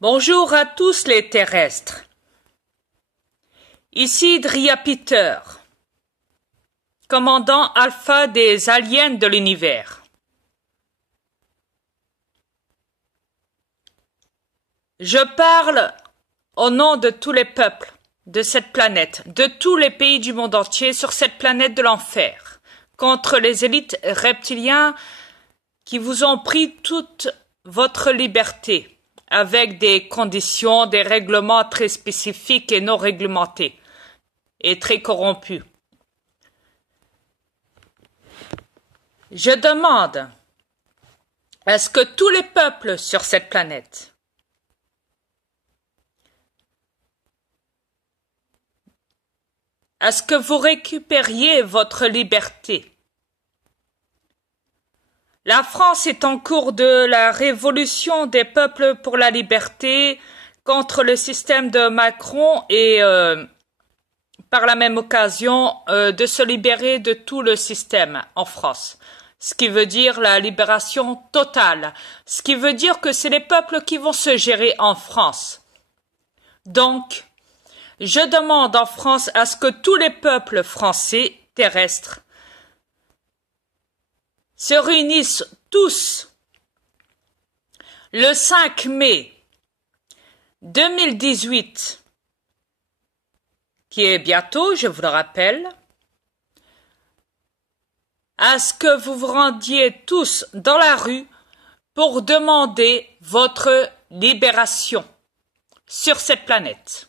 Bonjour à tous les terrestres. Ici Dria Peter, commandant alpha des aliens de l'univers. Je parle au nom de tous les peuples de cette planète, de tous les pays du monde entier sur cette planète de l'enfer, contre les élites reptiliens qui vous ont pris toute votre liberté, avec des conditions, des règlements très spécifiques et non réglementés, et très corrompus. Je demande à ce que tous les peuples sur cette planète à ce que vous récupériez votre liberté. La France est en cours de la révolution des peuples pour la liberté contre le système de Macron et par la même occasion de se libérer de tout le système en France. Ce qui veut dire la libération totale. Ce qui veut dire que c'est les peuples qui vont se gérer en France. Donc, je demande en France à ce que tous les peuples français terrestres se réunissent tous le 5 mai 2018, qui est bientôt, je vous le rappelle, à ce que vous vous rendiez tous dans la rue pour demander votre libération sur cette planète.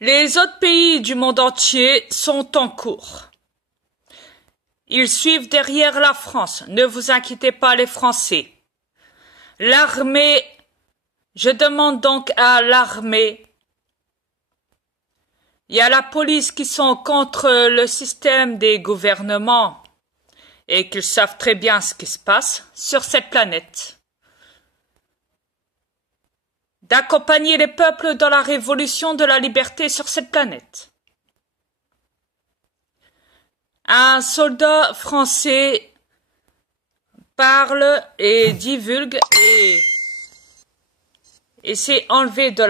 Les autres pays du monde entier sont en cours. Ils suivent derrière la France. Ne vous inquiétez pas, les Français. L'armée, je demande donc à l'armée. Il y a la police qui sont contre le système des gouvernements et qu'ils savent très bien ce qui se passe sur cette planète. D'accompagner les peuples dans la révolution de la liberté sur cette planète. Un soldat français parle et divulgue et s'est enlevé de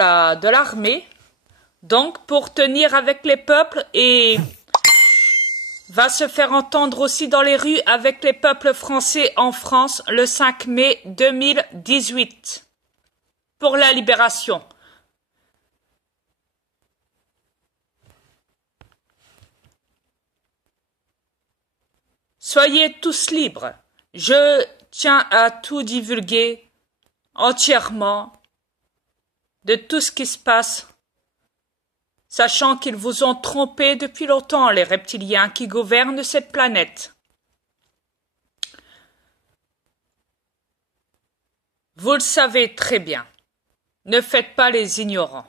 l'armée, donc pour tenir avec les peuples et va se faire entendre aussi dans les rues avec les peuples français en France le 5 mai 2018 pour la libération. Soyez tous libres. Je tiens à tout divulguer entièrement de tout ce qui se passe, sachant qu'ils vous ont trompé depuis longtemps, les reptiliens qui gouvernent cette planète. Vous le savez très bien. Ne faites pas les ignorants.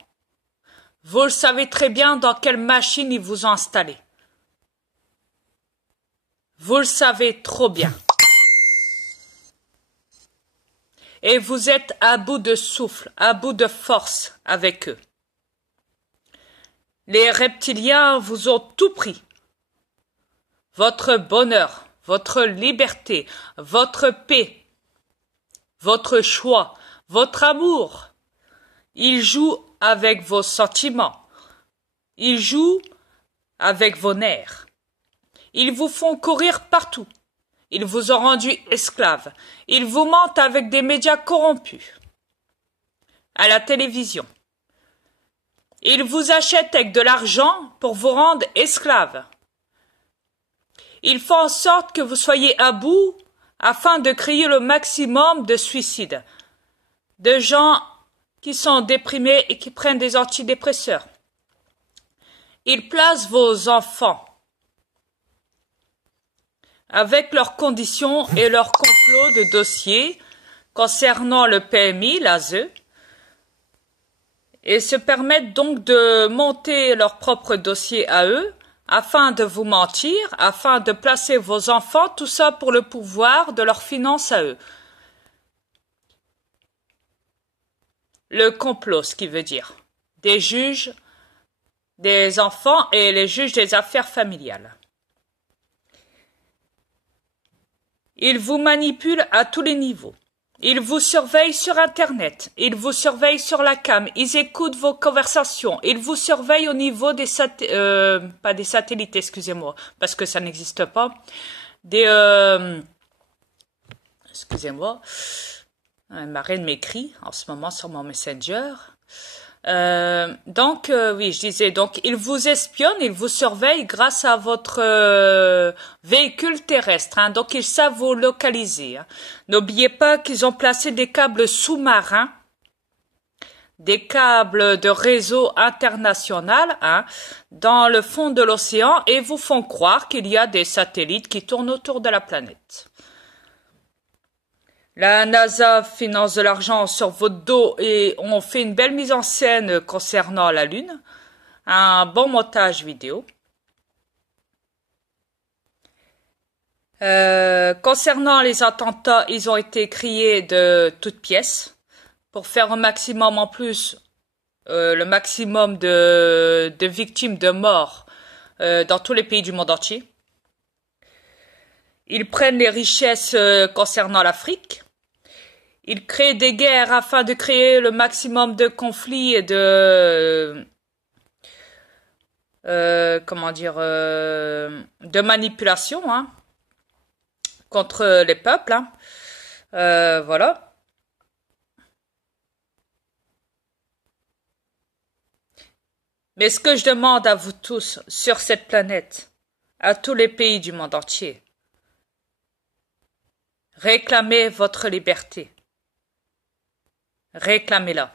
Vous le savez très bien dans quelle machine ils vous ont installé. Vous le savez trop bien. Et vous êtes à bout de souffle, à bout de force avec eux. Les reptiliens vous ont tout pris. Votre bonheur, votre liberté, votre paix, votre choix, votre amour. Ils jouent avec vos sentiments. Ils jouent avec vos nerfs. Ils vous font courir partout. Ils vous ont rendu esclaves. Ils vous mentent avec des médias corrompus. À la télévision. Ils vous achètent avec de l'argent pour vous rendre esclaves. Ils font en sorte que vous soyez à bout afin de créer le maximum de suicides. De gens qui sont déprimés et qui prennent des antidépresseurs. Ils placent vos enfants avec leurs conditions et leurs complots de dossiers concernant le PMI, l'ASE, et se permettent donc de monter leur propre dossier à eux, afin de vous mentir, afin de placer vos enfants, tout ça pour le pouvoir de leurs finances à eux. Le complot, ce qui veut dire des juges, des enfants et les juges des affaires familiales. Ils vous manipulent à tous les niveaux. Ils vous surveillent sur Internet, ils vous surveillent sur la cam, ils écoutent vos conversations, ils vous surveillent au niveau des pas des satellites, excusez-moi, parce que ça n'existe pas. Excusez-moi, ma reine m'écrit en ce moment sur mon Messenger. Oui, je disais, donc, ils vous espionnent, ils vous surveillent grâce à votre véhicule terrestre, hein, donc ils savent vous localiser. Hein. N'oubliez pas qu'ils ont placé des câbles sous-marins, des câbles de réseau international, hein, dans le fond de l'océan et vous font croire qu'il y a des satellites qui tournent autour de la planète. La NASA finance de l'argent sur votre dos et on fait une belle mise en scène concernant la Lune. Un bon montage vidéo. Concernant les attentats, ils ont été criés de toutes pièces pour faire un maximum en plus, le maximum de victimes, de morts dans tous les pays du monde entier. Ils prennent les richesses concernant l'Afrique. Ils créent des guerres afin de créer le maximum de conflits et de de manipulation, hein, contre les peuples. Hein. Voilà. Mais ce que je demande à vous tous sur cette planète, à tous les pays du monde entier, réclamez votre liberté. Réclamez-la.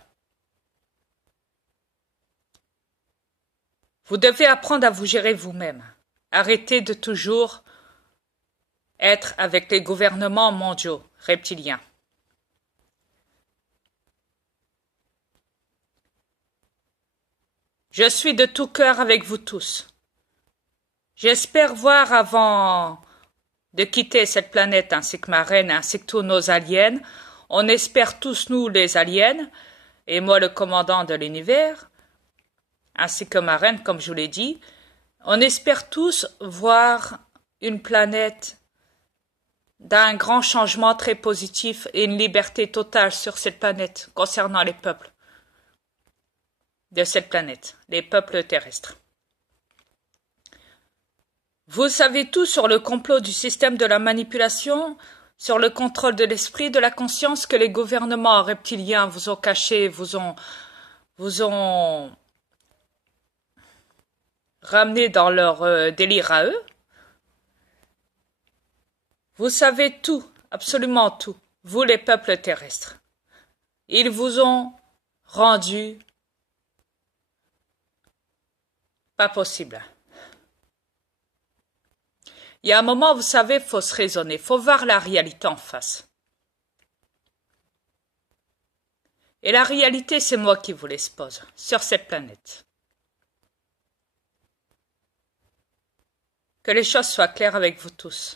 Vous devez apprendre à vous gérer vous-même. Arrêtez de toujours être avec les gouvernements mondiaux reptiliens. Je suis de tout cœur avec vous tous. J'espère voir avant de quitter cette planète ainsi que ma reine ainsi que tous nos aliens. On espère tous, nous, les aliens, et moi, le commandant de l'univers, ainsi que ma reine, comme je vous l'ai dit, on espère tous voir une planète d'un grand changement très positif et une liberté totale sur cette planète concernant les peuples de cette planète, les peuples terrestres. Vous savez tout sur le complot du système de la manipulation, sur le contrôle de l'esprit, de la conscience que les gouvernements reptiliens vous ont caché, vous ont ramené dans leur délire à eux. Vous savez tout, absolument tout, vous les peuples terrestres. Ils vous ont rendu pas possible. Il y a un moment, vous savez, il faut se raisonner, il faut voir la réalité en face. Et la réalité, c'est moi qui vous l'expose, sur cette planète. Que les choses soient claires avec vous tous.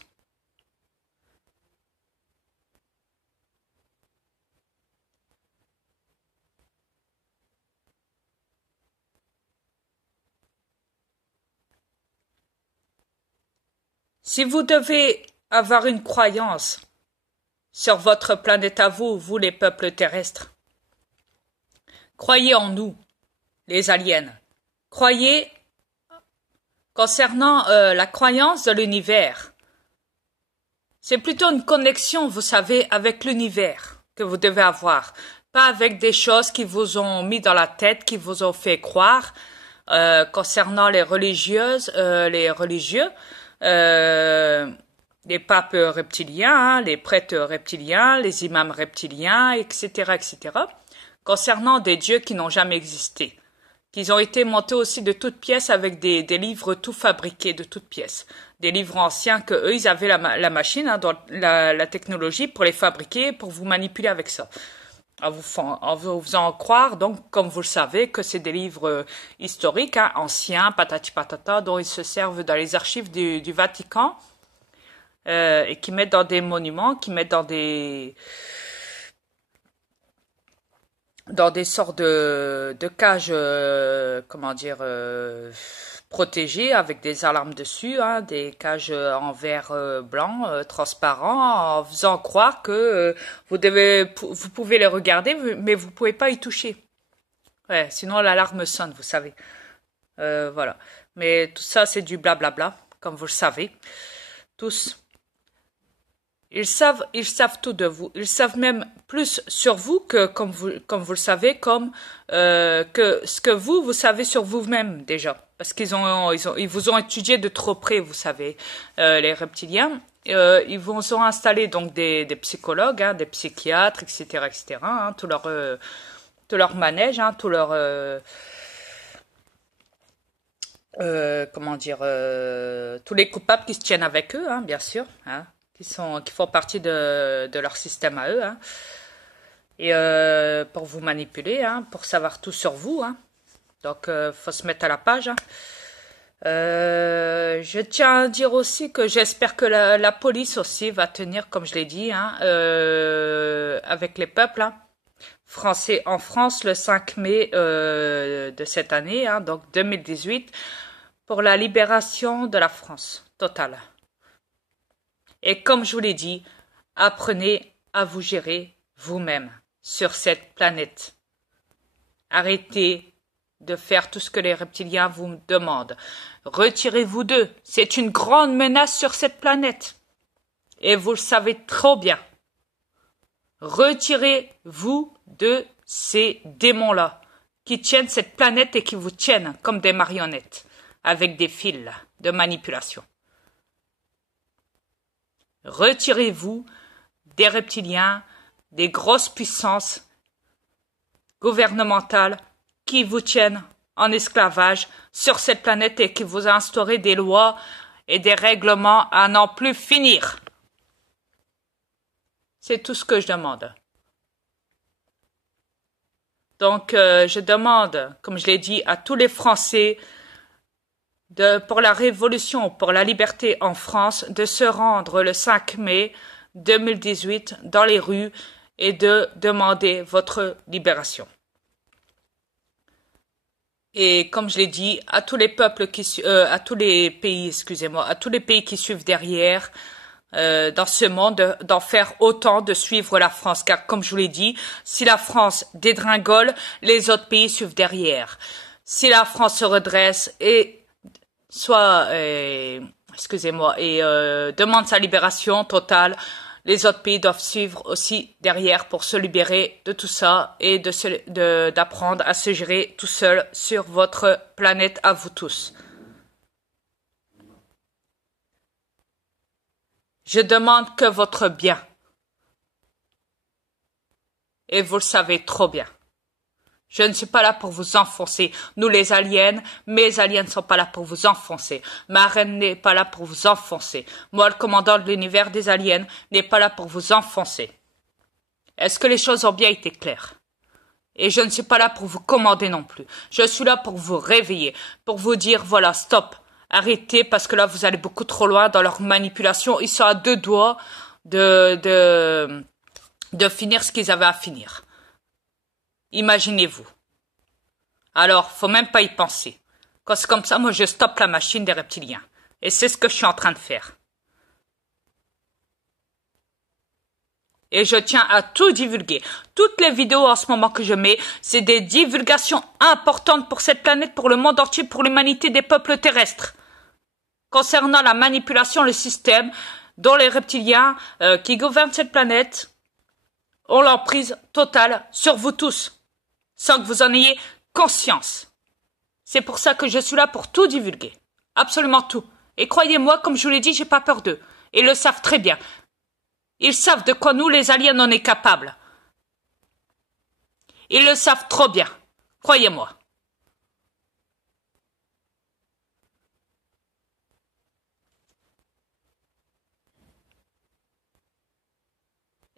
Si vous devez avoir une croyance sur votre planète à vous, vous les peuples terrestres, croyez en nous, les aliens. Croyez concernant la croyance de l'univers. C'est plutôt une connexion, vous savez, avec l'univers que vous devez avoir. Pas avec des choses qui vous ont mis dans la tête, qui vous ont fait croire concernant les religieuses, les religieux. Les papes reptiliens, hein, les prêtres reptiliens, les imams reptiliens, etc., etc., concernant des dieux qui n'ont jamais existé, qui ont été montés aussi de toutes pièces avec des livres tout fabriqués de toutes pièces, des livres anciens que eux ils avaient la machine, hein, la technologie pour les fabriquer, pour vous manipuler avec ça. En vous faisant croire, donc, comme vous le savez, que c'est des livres historiques, hein, anciens, patati patata, dont ils se servent dans les archives du Vatican, et qui mettent dans des monuments, qui mettent dans des sortes de cages, protégés avec des alarmes dessus, hein, des cages en verre blanc transparent, en faisant croire que vous pouvez les regarder, mais vous pouvez pas y toucher. Ouais, sinon l'alarme sonne, vous savez. Voilà. Mais tout ça, c'est du blablabla, comme vous le savez. Tous. Ils savent tout de vous. Ils savent même plus sur vous que comme vous le savez, que ce que vous savez sur vous-même déjà, parce ils vous ont étudié de trop près, vous savez, les reptiliens. Ils vous ont installé donc des psychologues, hein, des psychiatres, etc., hein, tout leur manège, hein, comment dire, tous les coupables qui se tiennent avec eux, hein, bien sûr, hein, qui font partie de leur système à eux, hein, et pour vous manipuler, hein, pour savoir tout sur vous, hein. Donc faut se mettre à la page, hein. Je tiens à dire aussi que j'espère que la police aussi va tenir, comme je l'ai dit, hein, avec les peuples, hein, français en France le 5 mai de cette année, hein, donc 2018, pour la libération de la France totale. Et comme je vous l'ai dit, apprenez à vous gérer vous-même sur cette planète. Arrêtez de faire tout ce que les reptiliens vous demandent. Retirez-vous d'eux. C'est une grande menace sur cette planète. Et vous le savez trop bien. Retirez-vous de ces démons-là qui tiennent cette planète et qui vous tiennent comme des marionnettes avec des fils de manipulation. Retirez-vous des reptiliens, des grosses puissances gouvernementales qui vous tiennent en esclavage sur cette planète et qui vous a instauré des lois et des règlements à n'en plus finir. C'est tout ce que je demande. Donc, je demande, comme je l'ai dit, à tous les Français pour la révolution, pour la liberté en France, de se rendre le 5 mai 2018 dans les rues et de demander votre libération. Et comme je l'ai dit, à tous les peuples à tous les pays, à tous les pays qui suivent derrière, dans ce monde, d'en faire autant, de suivre la France. Car comme je vous l'ai dit, si la France dégringole, les autres pays suivent derrière. Si la France se redresse et demande sa libération totale, les autres pays doivent suivre aussi derrière pour se libérer de tout ça et d'apprendre à se gérer tout seul sur votre planète à vous tous. Je demande que votre bien. Et vous le savez trop bien. Je ne suis pas là pour vous enfoncer. Nous les aliens, mes aliens ne sont pas là pour vous enfoncer. Ma reine n'est pas là pour vous enfoncer. Moi, le commandant de l'univers des aliens, n'est pas là pour vous enfoncer. Est-ce que les choses ont bien été claires? Et je ne suis pas là pour vous commander non plus. Je suis là pour vous réveiller, pour vous dire, voilà, stop, arrêtez, parce que là, vous allez beaucoup trop loin dans leur manipulation. Ils sont à deux doigts de finir ce qu'ils avaient à finir. Imaginez-vous. Alors, faut même pas y penser. Quand c'est comme ça, moi, je stoppe la machine des reptiliens. Et c'est ce que je suis en train de faire. Et je tiens à tout divulguer. Toutes les vidéos en ce moment que je mets, c'est des divulgations importantes pour cette planète, pour le monde entier, pour l'humanité des peuples terrestres. Concernant la manipulation, le système, dont les reptiliens qui gouvernent cette planète ont l'emprise totale sur vous tous. Sans que vous en ayez conscience. C'est pour ça que je suis là pour tout divulguer. Absolument tout. Et croyez-moi, comme je vous l'ai dit, j'ai pas peur d'eux. Ils le savent très bien. Ils savent de quoi nous, les aliens, on est capables. Ils le savent trop bien. Croyez-moi.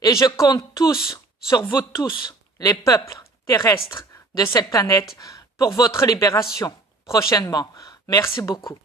Et je compte tous, sur vous tous, les peuples terrestres de cette planète, pour votre libération prochainement. Merci beaucoup.